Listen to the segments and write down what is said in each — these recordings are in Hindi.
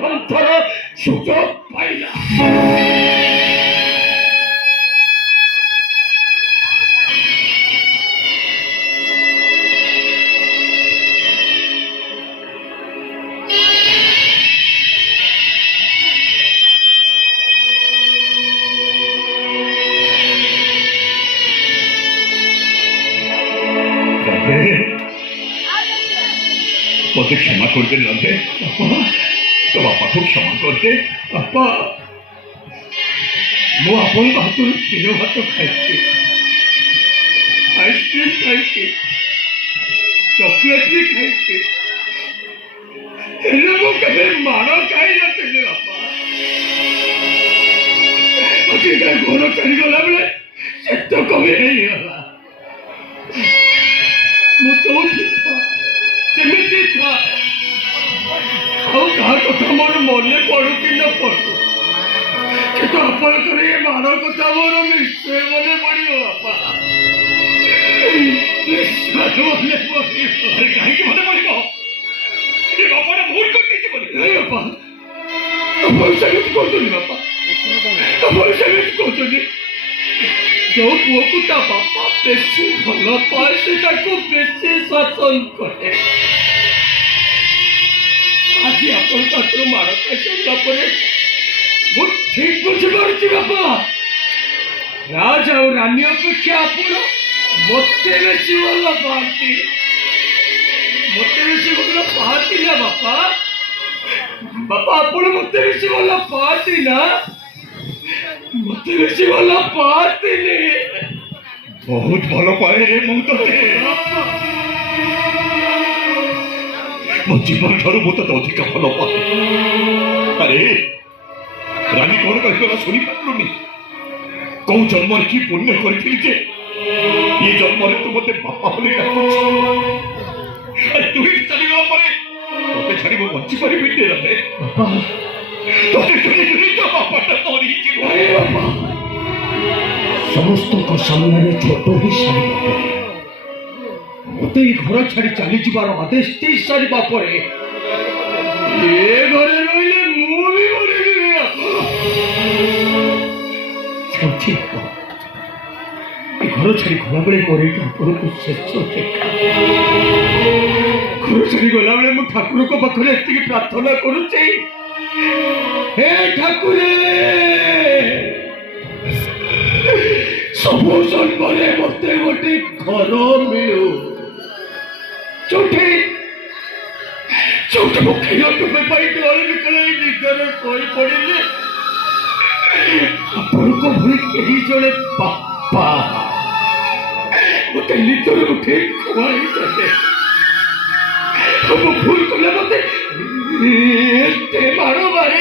प्रथम थर सुजोग पाइला मत क्षमा कर दे राधे तो बापा को क्षमा कर दे बापा मु आपन हाथ क्षीर भात खाई आइसक्रीम खाई चॉकलेट भी खाई मुझे माड़ खाई नी बापा घर चलीगला बेले से कमी होगा मुझे सेमिति था कथा मोर मन पड़ू कि न पड़ू कि आपंकर ये माड़ कथा मोर निश्चय मन पड़ो बापा निश्चय मन पड़ो कहीं मत पड़ो बापा भूल कर बापा बापा जो पुओ को ता बापा बेसी भल पाए से बेसी शासन करे आज आपन पात्र माड़ खाइला ठीक बुझी बापा राज और रानी अपेक्षा आपण मत बेसी भल पाती ना बापा बापा आपण मत बेसी भल पाती ना मत बेसी भल पाती बहुत भल पाए रे मुझे मो जीवन ठार मुझे अधिक भल पाए अरे रानी कौन कहला शुणी पार्लुनि कौ जन्म कि पुण्य कर ये जन्म तू मत बापा बोली तु चलीगला ते छाड़ी बची पारि रे समस्त सामने छोट ही सारी मत घर छाड़ी चली जार आदेश दे सारी घर रही घर छाड़ी गला बेले मोर ठाकुर को शेष देखा घर छाड़ी गला बेले मु ठाकुर को पाखे एति प्रार्थना करुचे हे ठाकुर सब जन्म मत गोटे घर मिलू चौथे मो क्षीर टुपे पाई डर निकले निदर शोई पड़े आपण को भूल कही जड़े बापा मत निदर उठे खुआई देते हम भूल कले मत मारो मारी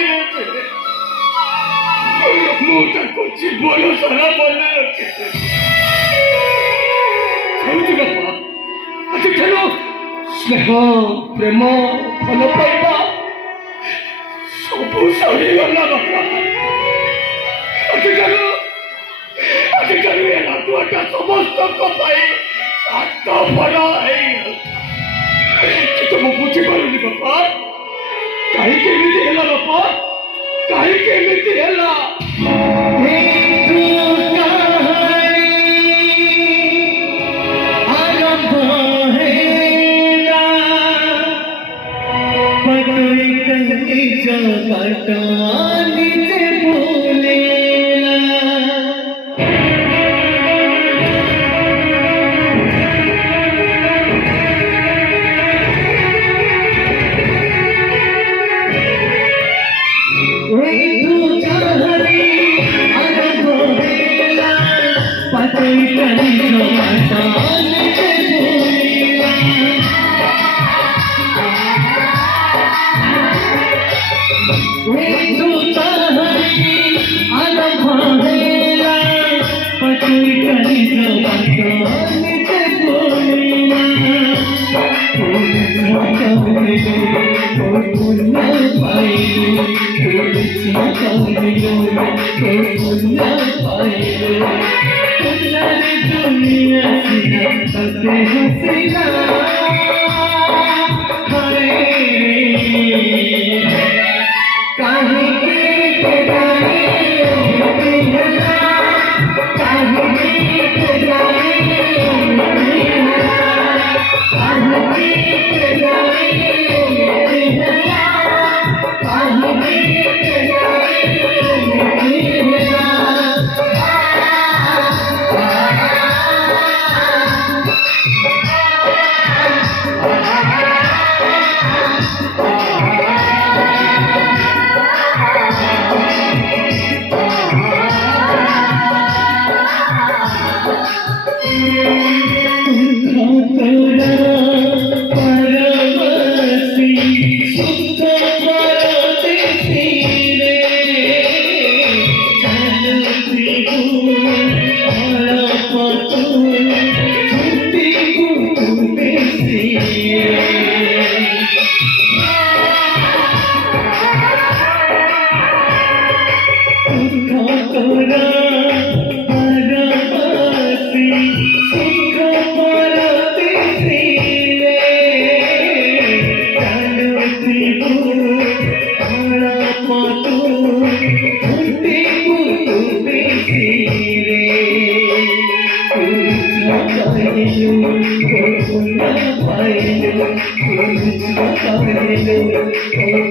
जीवन सारा मन रखे स्नेह प्रेम भल पाइबा सब सरीगला बापा आजिकल रातुआटा समस्त मुझे बुझीपारूनी बापा कहीं बापा कहीं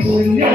Punya